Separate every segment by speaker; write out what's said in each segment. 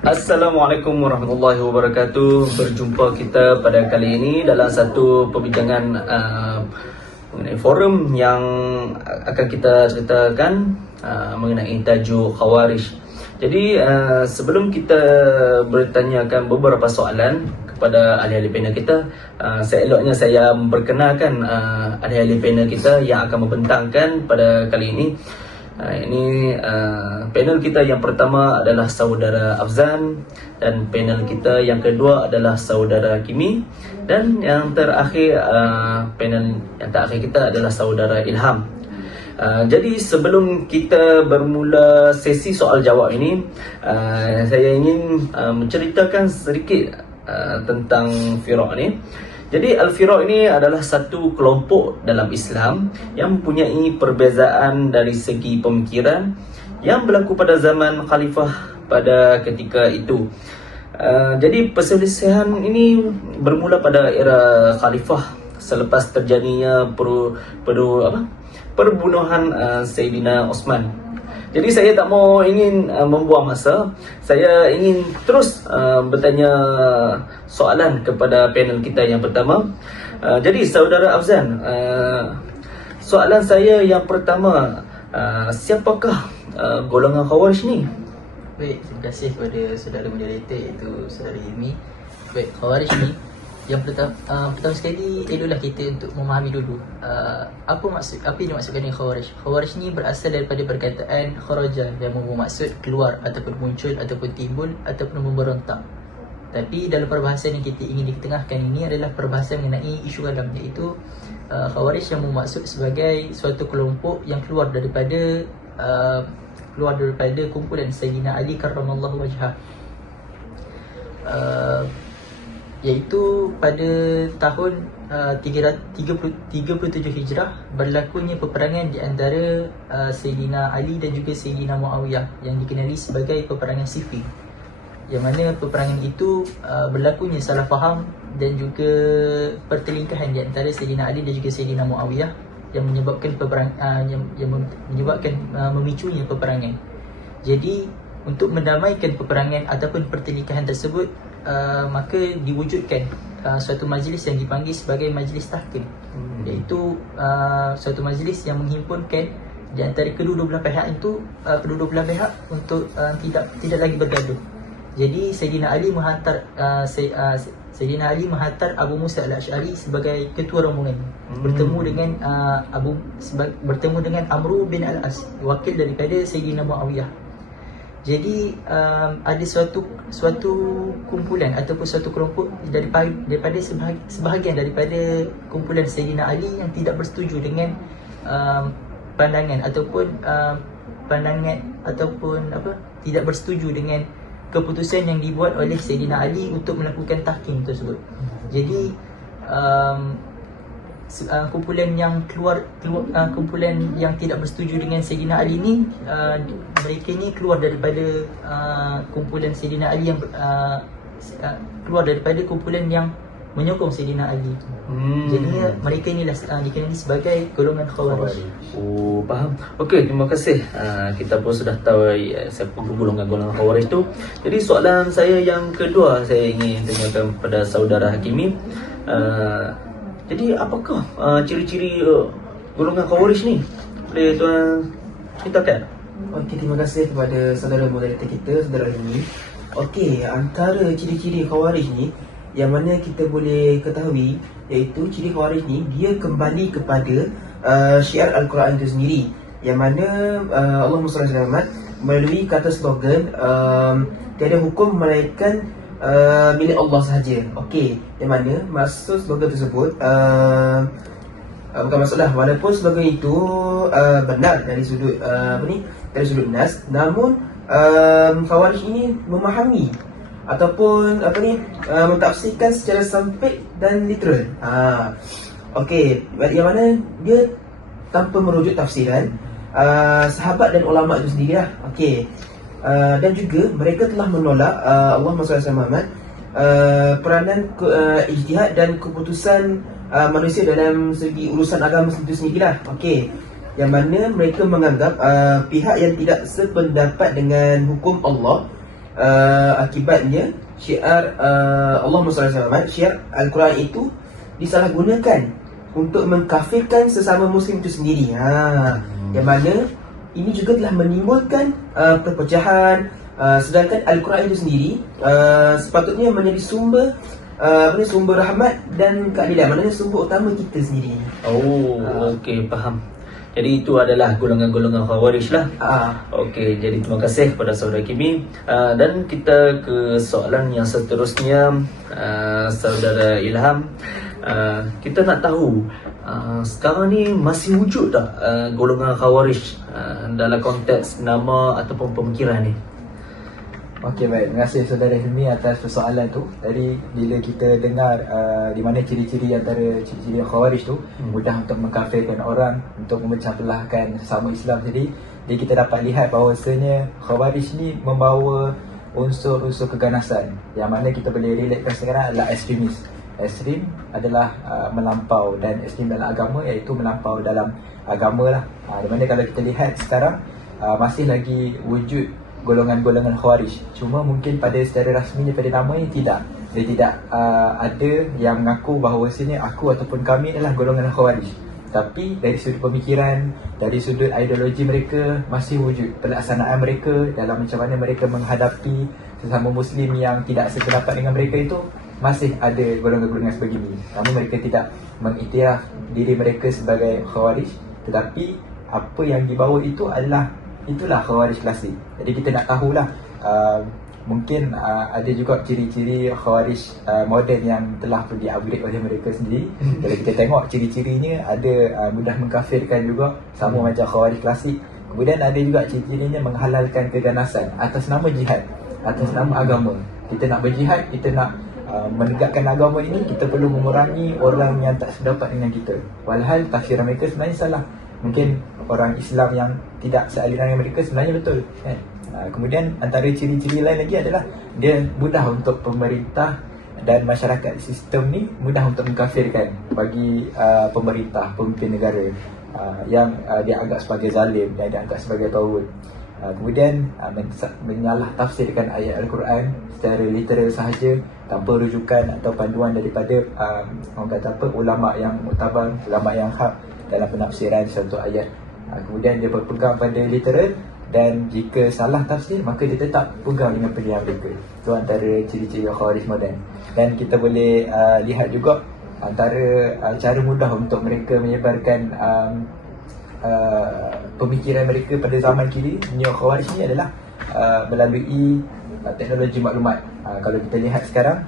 Speaker 1: Assalamualaikum warahmatullahi wabarakatuh. Berjumpa kita pada kali ini dalam satu perbincangan uh, mengenai forum yang akan kita ceritakan uh, mengenai tajuk Khawarij. Jadi uh, sebelum kita bertanyakan beberapa soalan kepada ahli-ahli panel kita, uh, saya eloknya saya memperkenalkan uh, ahli-ahli panel kita yang akan membentangkan pada kali ini. Uh, ini uh, panel kita yang pertama adalah saudara Afzan dan panel kita yang kedua adalah saudara Kimi dan yang terakhir uh, panel yang terakhir kita adalah saudara Ilham. Uh, jadi sebelum kita bermula sesi soal jawab ini, uh, saya ingin uh, menceritakan sedikit uh, tentang Firaq ni. Jadi Al-Firaq ini adalah satu kelompok dalam Islam yang mempunyai perbezaan dari segi pemikiran yang berlaku pada zaman khalifah pada ketika itu. Uh, jadi perselisihan ini bermula pada era khalifah selepas terjadinya per, per, apa? perbunuhan uh, Sayyidina Osman. Jadi saya tak mau ingin uh, membuang masa. Saya ingin terus uh, bertanya soalan kepada panel kita yang pertama. Uh, jadi saudara Afzan, uh, soalan saya yang pertama, uh, siapakah uh, golongan Khawarij ni?
Speaker 2: Baik, terima kasih kepada saudara moderator iaitu saudara Hilmi. Baik, Khawarij ni yang pertama, uh, pertama sekali eloklah kita untuk memahami dulu uh, apa maksud apa yang dimaksudkan dengan khawarij. Khawarij ni berasal daripada perkataan kharaja yang bermaksud keluar ataupun muncul ataupun timbul ataupun memberontak. Tapi dalam perbahasan yang kita ingin diketengahkan ini adalah perbahasan mengenai isu alam iaitu uh, khawarij yang bermaksud sebagai suatu kelompok yang keluar daripada uh, keluar daripada kumpulan Sayyidina Ali karramallahu wajhah. Uh, iaitu pada tahun uh, 30, 37 Hijrah berlakunya peperangan di antara uh, Sayyidina Ali dan juga Sayyidina Muawiyah yang dikenali sebagai peperangan Siffin yang mana peperangan itu uh, berlakunya salah faham dan juga pertelingkahan di antara Sayyidina Ali dan juga Sayyidina Muawiyah yang menyebabkan peperang uh, yang, yang menyebabkan uh, memicunya peperangan. Jadi untuk mendamaikan peperangan ataupun pertelingkahan tersebut uh, maka diwujudkan uh, suatu majlis yang dipanggil sebagai majlis tahkim hmm. iaitu uh, suatu majlis yang menghimpunkan di antara kedua-dua belah pihak itu uh, kedua-dua belah pihak untuk uh, tidak tidak lagi bergaduh. Jadi Sayyidina Ali menghantar uh, Say, uh, Sayyidina Ali menghantar Abu Musa al-Ash'ari sebagai ketua rombongan hmm. bertemu dengan uh, Abu seba, bertemu dengan Amru bin al-As wakil daripada Sayyidina Muawiyah jadi um, ada suatu suatu kumpulan ataupun suatu kelompok daripada daripada sebahagian, daripada kumpulan Sayyidina Ali yang tidak bersetuju dengan um, pandangan ataupun um, pandangan ataupun apa tidak bersetuju dengan keputusan yang dibuat oleh Sayyidina Ali untuk melakukan tahkim tersebut. Jadi um, uh, kumpulan yang keluar, keluar uh, kumpulan yang tidak bersetuju dengan Sayyidina Ali ni uh, mereka ni keluar daripada uh, kumpulan Sayyidina Ali yang uh, uh, keluar daripada kumpulan yang menyokong Sayyidina Ali. Hmm. Jadi mereka inilah uh, dikenali sebagai golongan Khawarij.
Speaker 1: Oh, faham. Okey, terima kasih. Uh, kita pun sudah tahu uh, siapa golongan golongan Khawarij tu. Jadi soalan saya yang kedua saya ingin tanyakan kepada saudara Hakimi. Uh, jadi apakah uh, ciri-ciri uh, golongan Khawarij ni? Boleh tuan ceritakan?
Speaker 3: Okey, terima kasih kepada saudara moderator kita, saudara ini. Okey, antara ciri-ciri Khawarij ni yang mana kita boleh ketahui iaitu ciri Khawarij ni dia kembali kepada uh, syiar Al-Quran itu sendiri yang mana uh, Allah SWT melalui kata slogan um, tiada hukum melainkan uh, milik Allah sahaja. Okey, yang mana maksud slogan tersebut uh, uh, bukan masalah walaupun slogan itu uh, benar dari sudut uh, apa ni dari sudut nas namun um, Khawarij ini memahami ataupun apa ni uh, mentafsirkan secara sempit dan literal. Ha. Okey, yang mana dia tanpa merujuk tafsiran uh, sahabat dan ulama itu sendirilah. Okey. Uh, dan juga mereka telah menolak uh, Allah SWT Muhammad uh, peranan uh, ijtihad dan keputusan uh, manusia dalam segi urusan agama itu sendirilah. Okey. Yang mana mereka menganggap uh, pihak yang tidak sependapat dengan hukum Allah uh, akibatnya syiar uh, Allah SWT syiar Al-Quran itu disalahgunakan untuk mengkafirkan sesama muslim itu sendiri. Ha, yang mana ini juga telah menimbulkan uh, perpecahan uh, sedangkan Al-Quran itu sendiri uh, sepatutnya menjadi sumber uh, apa ni sumber rahmat dan keadilan. Maknanya sumber utama kita sendiri.
Speaker 1: Oh,
Speaker 3: Ah.
Speaker 1: okey faham. Jadi itu adalah golongan-golongan Khawarij lah.
Speaker 3: Ah,
Speaker 1: Okey, jadi terima kasih kepada saudara Kimi uh, dan kita ke soalan yang seterusnya uh, saudara Ilham. Uh, kita nak tahu uh, sekarang ni masih wujud tak uh, golongan Khawarij uh, dalam konteks nama ataupun pemikiran ni?
Speaker 4: Okey baik, terima kasih saudara Hilmi atas persoalan tu. Tadi bila kita dengar uh, di mana ciri-ciri antara ciri-ciri khawarij tu
Speaker 1: Hmm.
Speaker 4: mudah untuk mengkafirkan orang, untuk memecah belahkan sesama Islam sendiri. Jadi kita dapat lihat bahawasanya khawarij ni membawa unsur-unsur keganasan yang mana kita boleh relatekan sekarang adalah ekstremis. Ekstrim adalah uh, melampau dan ekstrim dalam agama iaitu melampau dalam agama lah. Uh, di mana kalau kita lihat sekarang uh, masih lagi wujud golongan-golongan khawarij. Cuma mungkin pada secara rasminya pada namanya tidak. Dia tidak uh, ada yang mengaku bahawasanya aku ataupun kami adalah golongan khawarij. Tapi dari sudut pemikiran, dari sudut ideologi mereka masih wujud Pelaksanaan mereka dalam macam mana mereka menghadapi sesama muslim yang tidak sependapat dengan mereka itu Masih ada golongan-golongan sebegini Namun mereka tidak mengiktiraf diri mereka sebagai khawarij Tetapi apa yang dibawa itu adalah itulah khawarij klasik. Jadi kita nak tahulah uh, mungkin uh, ada juga ciri-ciri khawarij uh, moden yang telah pun di-upgrade oleh mereka sendiri. Kalau kita tengok ciri-cirinya ada uh, mudah mengkafirkan juga sama macam khawarij klasik. Kemudian ada juga ciri-cirinya menghalalkan keganasan atas nama jihad, atas nama agama. Kita nak berjihad, kita nak uh, menegakkan agama ini, kita perlu memerangi orang yang tak sependapat dengan kita. Walhal tafsiran mereka sebenarnya salah. Mungkin orang Islam yang tidak sealiran dengan mereka sebenarnya betul kan? Uh, kemudian antara ciri-ciri lain lagi adalah dia mudah untuk pemerintah dan masyarakat sistem ni mudah untuk mengkafirkan bagi uh, pemerintah, pemimpin negara uh, yang uh, dia anggap sebagai zalim dan dia anggap sebagai tawud. Uh, kemudian men- menyalah tafsirkan ayat Al-Quran secara literal sahaja tanpa rujukan atau panduan daripada uh, orang kata apa ulama yang muktabar, ulama yang hak dalam penafsiran suatu ayat. Kemudian dia berpegang pada literal dan jika salah tafsir maka dia tetap pegang dengan pilihan mereka. Itu antara ciri-ciri khawarij moden. Dan kita boleh lihat juga antara cara mudah untuk mereka menyebarkan um, uh, pemikiran mereka pada zaman kini neo khawarij ni adalah uh, melalui uh, teknologi maklumat. Uh, kalau kita lihat sekarang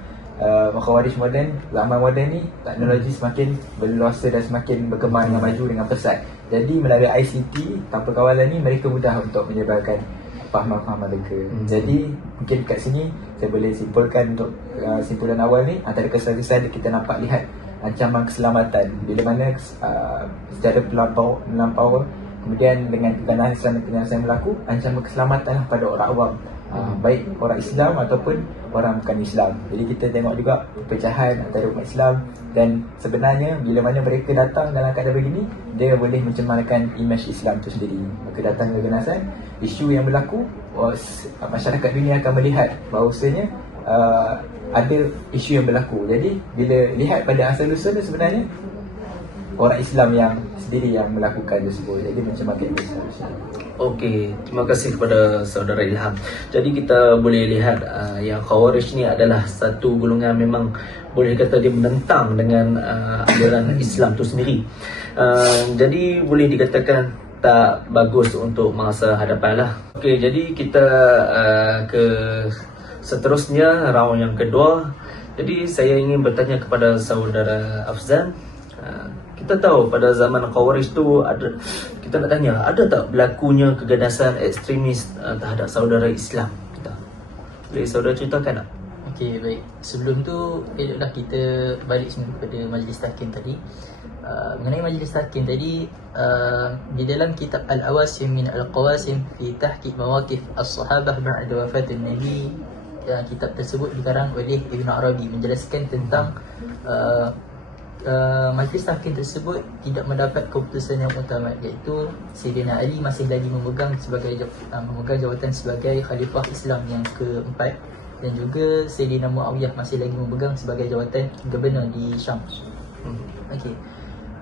Speaker 4: uh, khawarij moden, zaman moden ni teknologi semakin berluasa dan semakin berkembang dengan maju dengan pesat. Jadi melalui ICT tanpa kawalan ni mereka mudah untuk menyebarkan fahaman-fahaman mereka.
Speaker 1: Hmm.
Speaker 4: Jadi mungkin kat sini saya boleh simpulkan untuk uh, simpulan awal ni antara kesan-kesan kita nampak lihat ancaman keselamatan. Bila mana uh, secara pelampau melampau kemudian dengan keganasan dan penyelesaian berlaku ancaman keselamatan pada orang awam. Uh, baik orang Islam ataupun orang bukan Islam. Jadi kita tengok juga perpecahan antara umat Islam dan sebenarnya bila mana mereka datang dalam keadaan begini dia boleh mencemarkan imej Islam itu sendiri. Maka datang keganasan isu yang berlaku masyarakat dunia akan melihat bahawasanya uh, ada isu yang berlaku. Jadi bila lihat pada asal usul tu sebenarnya orang Islam yang sendiri yang melakukan tersebut. Jadi macam makin besar.
Speaker 1: Okey, terima kasih kepada saudara Ilham. Jadi kita boleh lihat uh, yang Khawarij ni adalah satu golongan memang boleh kata dia menentang dengan uh, aliran Islam tu sendiri. Uh, jadi boleh dikatakan tak bagus untuk masa hadapan lah. Okey, jadi kita uh, ke seterusnya round yang kedua. Jadi saya ingin bertanya kepada saudara Afzan. Uh, kita tahu pada zaman Khawarij tu ada kita nak tanya ada tak berlakunya keganasan ekstremis uh, terhadap saudara Islam kita? Boleh saudara ceritakan tak?
Speaker 2: Okey, baik. Sebelum tu, eloklah kita balik semula kepada majlis tahkim tadi. Uh, mengenai majlis tahkim tadi, uh, di dalam kitab Al-Awasim min Al-Qawasim fi tahqiq mawaqif as-sahabah ba'da wafatin Nabi yang kitab tersebut dikarang oleh Ibn Arabi menjelaskan tentang uh, uh, majlis tahkim tersebut tidak mendapat keputusan yang utama iaitu Sayyidina Ali masih lagi memegang sebagai uh, memegang jawatan sebagai khalifah Islam yang keempat dan juga Sayyidina Muawiyah masih lagi memegang sebagai jawatan gubernur di Syam. Okey.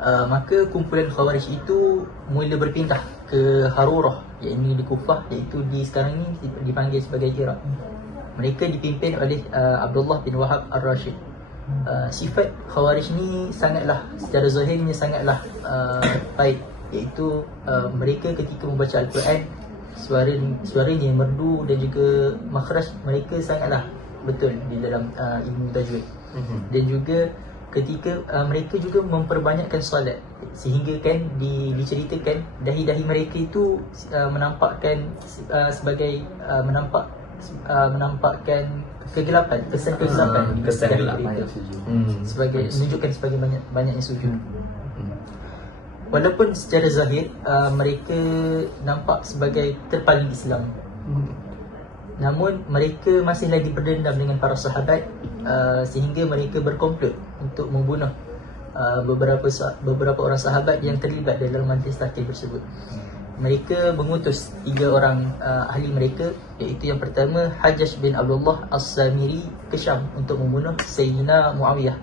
Speaker 2: Uh, maka kumpulan Khawarij itu mula berpindah ke Harurah iaitu di Kufah iaitu di sekarang ni dip- dipanggil sebagai Iraq. Mereka dipimpin oleh uh, Abdullah bin Wahab Ar-Rashid. Uh, sifat Khawarij ni sangatlah secara zahirnya sangatlah uh, baik iaitu uh, mereka ketika membaca Al-Quran suara suaranya merdu dan juga makhraj mereka sangatlah betul di dalam uh, ilmu tajwid
Speaker 1: Mhm.
Speaker 2: dan juga ketika uh, mereka juga memperbanyakkan solat sehingga kan di, diceritakan dahi-dahi mereka itu uh, menampakkan uh, sebagai uh, menampak uh, menampakkan kegelapan kesan kegelapan di
Speaker 1: kesan
Speaker 2: mereka
Speaker 1: Hmm.
Speaker 2: sebagai menunjukkan sebagai banyak banyaknya sujud
Speaker 1: Hmm.
Speaker 2: walaupun secara zahir uh, mereka nampak sebagai terpaling Islam. Namun mereka masih lagi berdendam dengan para sahabat uh, sehingga mereka berkomplot untuk membunuh uh, beberapa beberapa orang sahabat yang terlibat dalam majlis tahkim tersebut. Mereka mengutus tiga orang uh, ahli mereka iaitu yang pertama Hajjaj bin Abdullah As-Samiri ke Syam untuk membunuh Sayyidina Muawiyah.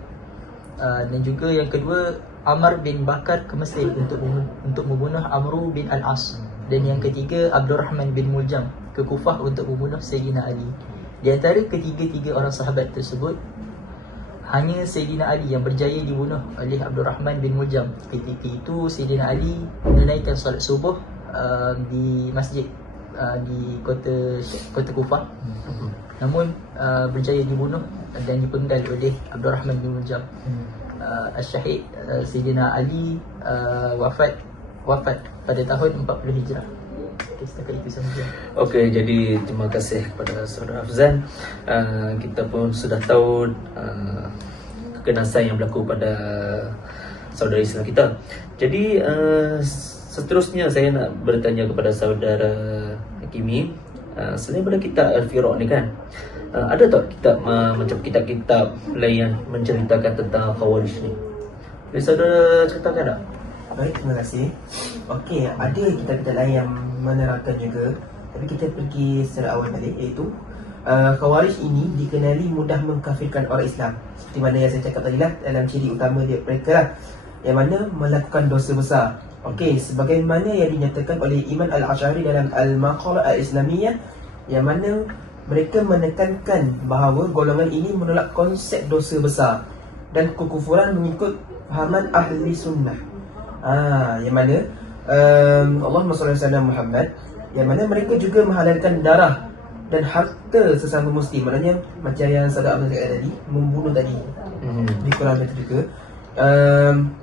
Speaker 2: Uh, dan juga yang kedua Amr bin Bakar ke Mesir untuk untuk membunuh Amru bin Al-As dan yang ketiga Abdul Rahman bin Muljam ke Kufah untuk membunuh Sayyidina Ali. Di antara ketiga-tiga orang sahabat tersebut hanya Sayyidina Ali yang berjaya dibunuh oleh Abdul Rahman bin Muljam. Ketika itu Sayyidina Ali menunaikan solat subuh uh, di masjid uh, di kota kota Kufah. Namun uh, berjaya dibunuh dan dipenggal oleh Abdul Rahman bin Muljam. Uh, Al-Syahid uh, Sayyidina Ali uh, wafat wafat pada tahun 40 Hijrah. Okay, setakat itu sahaja.
Speaker 1: Okey, jadi terima kasih kepada saudara Afzan. Uh, kita pun sudah tahu uh, keganasan yang berlaku pada saudara Islam kita. Jadi uh, seterusnya saya nak bertanya kepada saudara Hakimi. Uh, selain daripada kitab Al-Firaq ni kan, uh, ada tak kitab uh, macam kitab-kitab lain yang menceritakan tentang Khawarij ni? Boleh saudara ceritakan tak?
Speaker 3: Baik, terima kasih. Okey, ada kitab-kitab lain yang menerangkan juga. Tapi kita pergi secara awal balik iaitu uh, Khawarij ini dikenali mudah mengkafirkan orang Islam. Seperti mana yang saya cakap tadi lah dalam ciri utama dia mereka lah. Yang mana melakukan dosa besar. Okey, sebagaimana yang dinyatakan oleh Iman Al-Ash'ari dalam Al-Maqalah Al-Islamiyah yang mana mereka menekankan bahawa golongan ini menolak konsep dosa besar dan kekufuran mengikut fahaman ahli sunnah. Ah, yang mana um, Allah SWT Muhammad yang mana mereka juga menghalalkan darah dan harta sesama muslim maknanya macam yang saudara Abdul cakap tadi membunuh tadi
Speaker 1: Hmm.
Speaker 3: di Quran itu juga um,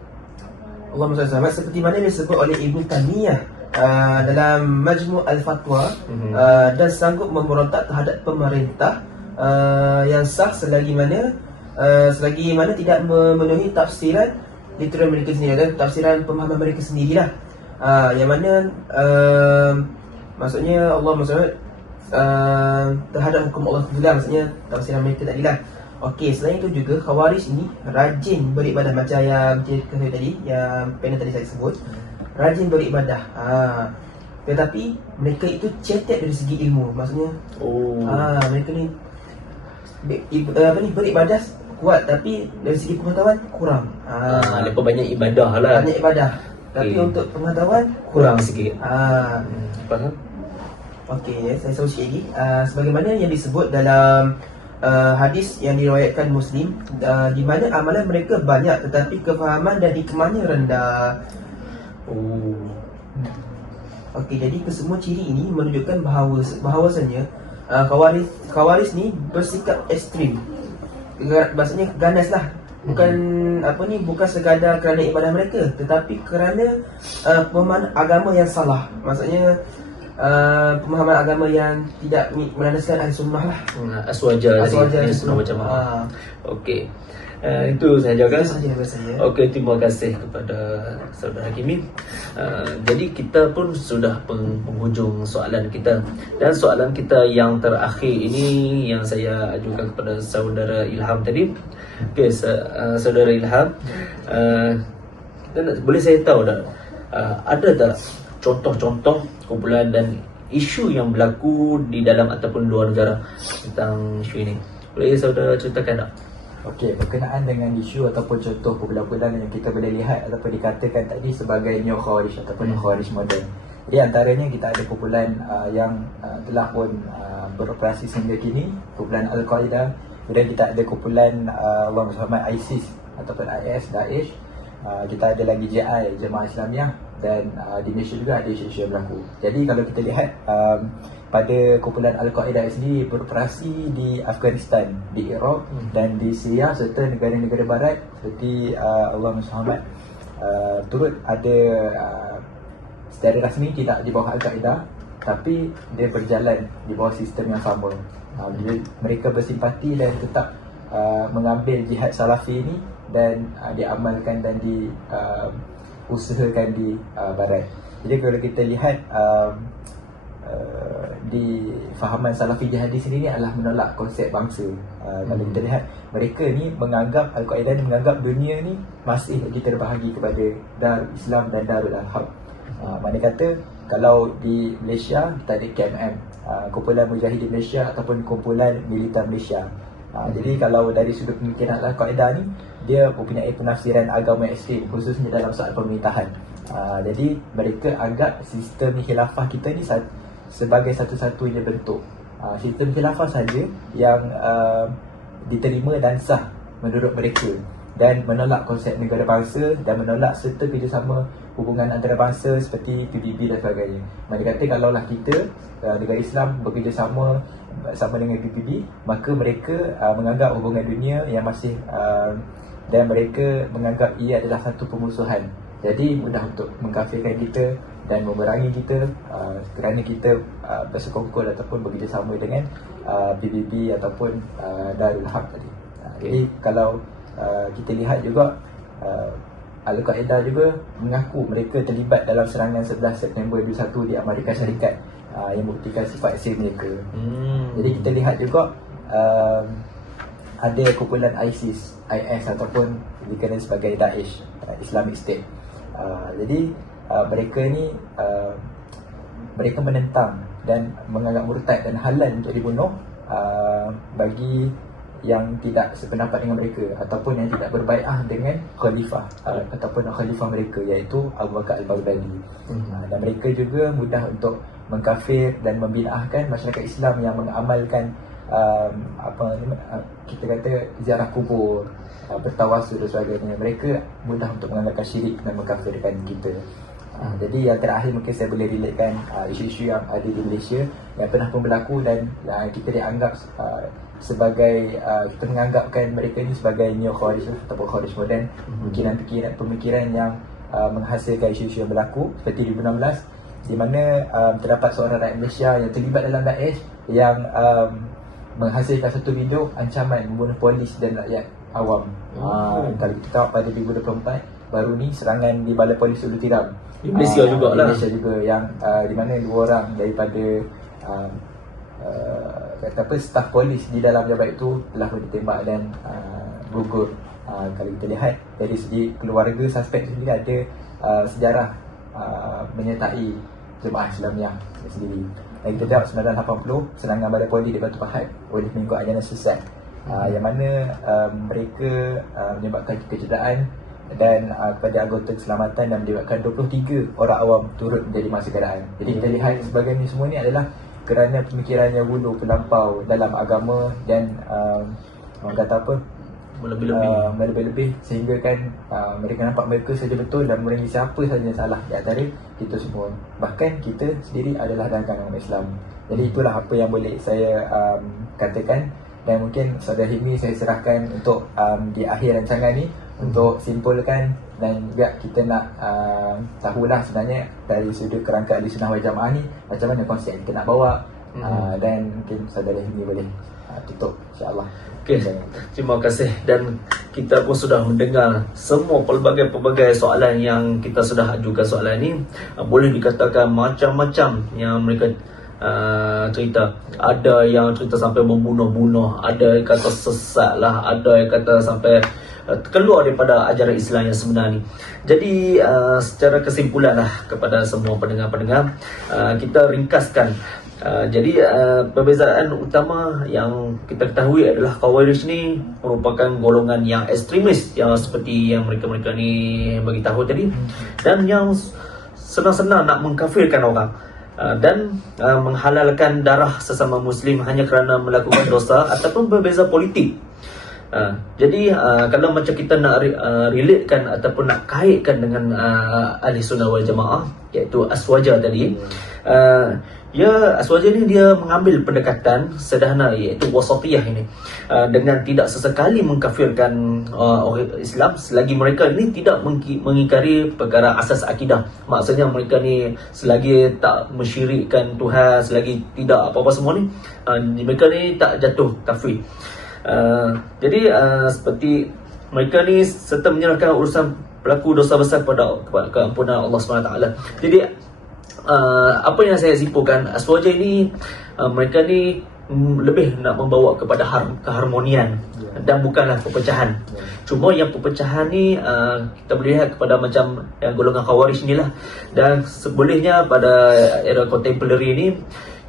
Speaker 3: Allah SWT seperti mana disebut oleh Ibn Taymiyah uh, dalam Majmu' Al-Fatwa
Speaker 1: Mhm.
Speaker 3: uh, dan sanggup memberontak terhadap pemerintah uh, yang sah selagi mana uh, selagi mana tidak memenuhi tafsiran literal mereka sendiri dan tafsiran pemahaman mereka sendirilah. Uh, yang mana uh, maksudnya Allah maksudnya uh, terhadap hukum Allah Taala maksudnya tafsiran mereka tadilah Okey, selain itu juga Khawarij ini rajin beribadah macam yang cerita tadi, yang panel tadi saya sebut. Rajin beribadah. Ha. Tetapi mereka itu cetek dari segi ilmu. Maksudnya
Speaker 1: Oh.
Speaker 3: ah mereka ni ib- apa ni beribadah kuat tapi dari segi pengetahuan kurang.
Speaker 1: Ah,
Speaker 3: Ah,
Speaker 1: lepas banyak ibadah lah.
Speaker 3: banyak ibadah tapi
Speaker 1: Okey.
Speaker 3: untuk pengetahuan
Speaker 1: kurang sikit.
Speaker 3: Ah,
Speaker 1: Hmm. Faham?
Speaker 3: Okey, ya, saya sambung sikit lagi. Uh, sebagaimana yang disebut dalam uh, hadis yang diriwayatkan Muslim, uh, di mana amalan mereka banyak tetapi kefahaman dan hikmahnya rendah.
Speaker 1: Oh.
Speaker 3: Okey, jadi kesemua ciri ini menunjukkan bahawa bahawasanya uh, khawarij khawarij ni bersikap ekstrim. Ga- Maksudnya ganas lah. Bukan apa ni bukan sekadar kerana ibadah mereka tetapi kerana uh, pemahaman agama yang salah. Maksudnya uh, pemahaman agama yang tidak menandaskan ahli sunnah lah.
Speaker 1: Hmm, Aswaja
Speaker 3: ahli
Speaker 1: sunnah macam mana
Speaker 3: Ah.
Speaker 1: Okey uh, Itu sahaja kan
Speaker 3: Itu sahaja daripada saya.
Speaker 1: Okey, terima kasih kepada saudara Hakimi. Uh, jadi kita pun sudah peng- penghujung soalan kita dan soalan kita yang terakhir ini yang saya ajukan kepada saudara Ilham tadi. Okey, uh, saudara Ilham, uh, kita nak- boleh saya tahu tak uh, ada tak contoh-contoh kumpulan dan isu yang berlaku di dalam ataupun luar negara tentang isu ini? Boleh saudara ceritakan tak?
Speaker 4: Okey, berkenaan dengan isu ataupun contoh kumpulan-kumpulan yang kita boleh lihat ataupun dikatakan tadi sebagai neo khawarij ataupun
Speaker 1: Hmm.
Speaker 4: khawarij moden. Jadi antaranya kita ada kumpulan uh, yang uh, telah pun uh, beroperasi sehingga kini, kumpulan Al-Qaeda. Kemudian kita ada kumpulan uh, orang bersama ISIS ataupun IS, Daesh. Uh, kita ada lagi JI, Jemaah Islamiah dan uh, di Malaysia juga ada isu-isu yang berlaku. Jadi kalau kita lihat um, pada kumpulan Al-Qaeda sendiri beroperasi di Afghanistan, di Iraq
Speaker 1: Hmm.
Speaker 4: dan di Syria serta negara-negara barat seperti uh, Allah Muhammad uh, turut ada uh, secara rasmi tidak di bawah Al-Qaeda tapi dia berjalan di bawah sistem yang sama. Uh, dia, mereka bersimpati dan tetap uh, mengambil jihad salafi ini dan uh, diamalkan dan di uh, usahakan di uh, barat. Jadi kalau kita lihat um, uh, di fahaman salafi jihadi sendiri adalah menolak konsep bangsa. Uh, kalau
Speaker 1: Hmm.
Speaker 4: kita lihat mereka ni menganggap Al-Qaeda ni menganggap dunia ni masih lagi terbahagi kepada Darul Islam dan Darul Al-Harb. Uh, mana kata kalau di Malaysia kita ada KMM, uh, kumpulan mujahidin Malaysia ataupun kumpulan militer Malaysia. Uh, jadi kalau dari sudut pemikiran Al-Qaeda ni dia mempunyai penafsiran agama ekstrim khususnya dalam soal pemerintahan. Uh, jadi mereka anggap sistem khilafah kita ni sat- sebagai satu-satunya bentuk uh, sistem khilafah saja yang uh, diterima dan sah menurut mereka dan menolak konsep negara bangsa dan menolak serta kerjasama hubungan antarabangsa seperti PBB dan sebagainya. Mana kata kalaulah kita uh, negara Islam bekerjasama sama dengan PBB, maka mereka uh, menganggap hubungan dunia yang masih uh, dan mereka menganggap ia adalah satu pemusuhan. Jadi mudah untuk mengkafirkan kita dan memerangi kita uh, kerana kita uh, bersekongkol ataupun bekerjasama dengan uh, PBB ataupun uh, Darul Haq tadi. Uh, jadi kalau uh, kita lihat juga uh, Al-Qaeda juga mengaku mereka terlibat dalam serangan 11 September 21 di Amerika Syarikat uh, yang membuktikan sifat asli mereka.
Speaker 1: Hmm.
Speaker 4: Jadi kita lihat juga um, ada kumpulan ISIS, IS ataupun dikenal sebagai Daesh, uh, Islamic State. Uh, jadi uh, mereka ni uh, mereka menentang dan menganggap murtad dan halal untuk dibunuh uh, bagi yang tidak sependapat dengan mereka ataupun yang tidak berbaiah dengan khalifah uh, ataupun khalifah mereka iaitu Abu Bakar Al-Baghdadi.
Speaker 1: Hmm.
Speaker 4: Uh, dan mereka juga mudah untuk mengkafir dan membid'ahkan masyarakat Islam yang mengamalkan um, apa uh, kita kata ziarah kubur, uh, bertawasul dan sebagainya. Mereka mudah untuk menganggapkan syirik dan mengkafirkan kita. Uh, jadi yang terakhir mungkin saya boleh relatekan uh, isu-isu yang ada di Malaysia yang pernah pun berlaku dan uh, kita dianggap uh, sebagai uh, kita menganggapkan mereka ni sebagai neo khawarij ataupun khawarij moden pemikiran-pemikiran pemikiran yang uh, menghasilkan isu-isu yang berlaku seperti 2016 di mana um, terdapat seorang rakyat Malaysia yang terlibat dalam Daesh yang um, menghasilkan satu video ancaman membunuh polis dan rakyat awam.
Speaker 1: Oh.
Speaker 4: Uh, kalau kita tahu pada 2024 baru ni serangan di balai polis Ulu Tiram.
Speaker 1: Di Malaysia
Speaker 4: Ah,
Speaker 1: jugalah.
Speaker 4: Di Malaysia juga yang uh, di mana dua orang daripada um, uh, kata apa staf polis di dalam jabat itu telah pun ditembak dan uh, gugur. Uh, kalau kita lihat dari segi keluarga suspek sendiri ada uh, sejarah uh, menyertai jemaah Islamiah sendiri. Tengok 1980 serangan balai polis di Batu Pahat oleh mengikut ajaran sesat. Uh, yang mana um, mereka uh, menyebabkan kecederaan dan uh, kepada anggota keselamatan dan menyebabkan 23 orang awam turut menjadi masa keadaan. Jadi kita lihat sebagai ni semua ni adalah kerana pemikiran yang hulu terlampau dalam agama dan um, orang kata apa
Speaker 1: Lebih-lebih.
Speaker 4: uh, melebih-lebih sehingga kan uh, mereka nampak mereka saja betul dan mereka siapa saja yang salah di antara kita semua. Bahkan kita sendiri adalah dalam agama Islam. Jadi itulah apa yang boleh saya um, katakan dan mungkin saudara Himi saya serahkan untuk um, di akhir rancangan ni untuk simpulkan dan juga kita nak uh, tahulah sebenarnya dari sudut kerangka ahli sunnah wal jamaah ni macam mana konsep kita nak bawa uh, dan mungkin saudara ini boleh uh, tutup insyaAllah.
Speaker 1: Okey, terima kasih. Dan kita pun sudah mendengar semua pelbagai-pelbagai soalan yang kita sudah ajukan soalan ini. Uh, boleh dikatakan macam-macam yang mereka uh, cerita. Ada yang cerita sampai membunuh-bunuh ada yang kata sesat lah ada yang kata sampai uh, keluar daripada ajaran Islam yang sebenar ni. Jadi uh, secara kesimpulan lah kepada semua pendengar-pendengar uh, kita ringkaskan Uh, jadi uh, perbezaan utama yang kita ketahui adalah Khawarij ni merupakan golongan yang ekstremis yang seperti yang mereka-mereka ni bagi tahu tadi dan yang senang-senang nak mengkafirkan orang uh, dan uh, menghalalkan darah sesama muslim hanya kerana melakukan dosa ataupun berbeza politik. Uh, jadi uh, kalau macam kita nak uh, relatekan ataupun nak kaitkan dengan uh, ahli sunnah wal jamaah iaitu aswaja tadi uh, ya aswaja ni dia mengambil pendekatan sederhana iaitu wasatiyah ini. Uh, dengan tidak sesekali mengkafirkan uh, orang Islam selagi mereka ini tidak mengingkari perkara asas akidah. Maksudnya mereka ni selagi tak mensyirikkan Tuhan selagi tidak apa-apa semua ni uh, mereka ni tak jatuh kafir. Uh, jadi uh, seperti mereka ni serta menyerahkan urusan pelaku dosa besar kepada keampunan Allah SWT. Jadi uh, apa yang saya simpulkan Aswaja ini uh, mereka ni mm, lebih nak membawa kepada har- keharmonian dan bukanlah perpecahan. Cuma yang perpecahan ni uh, kita boleh lihat kepada macam yang golongan Khawarij ni lah. Dan sebolehnya pada era contemporary ni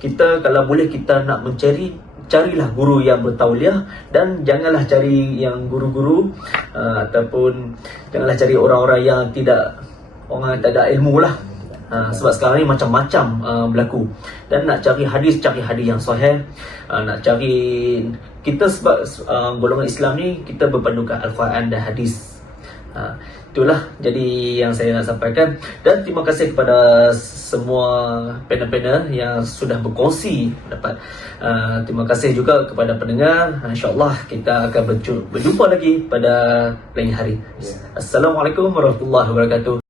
Speaker 1: kita kalau boleh kita nak mencari carilah guru yang bertauliah dan janganlah cari yang guru-guru uh, ataupun janganlah cari orang-orang yang tidak orang yang tak ada ilmu lah uh, sebab sekarang ni macam-macam uh, berlaku. Dan nak cari hadis cari hadis yang sahih. Uh, nak cari kita sebab uh, golongan Islam ni kita berpandukan Al-Quran dan hadis. Ha, itulah jadi yang saya nak sampaikan. Dan terima kasih kepada semua panel-panel yang sudah berkongsi dapat uh, terima kasih juga kepada pendengar. Insyaallah kita akan berjumpa, berjumpa lagi pada lain hari. Assalamualaikum warahmatullahi wabarakatuh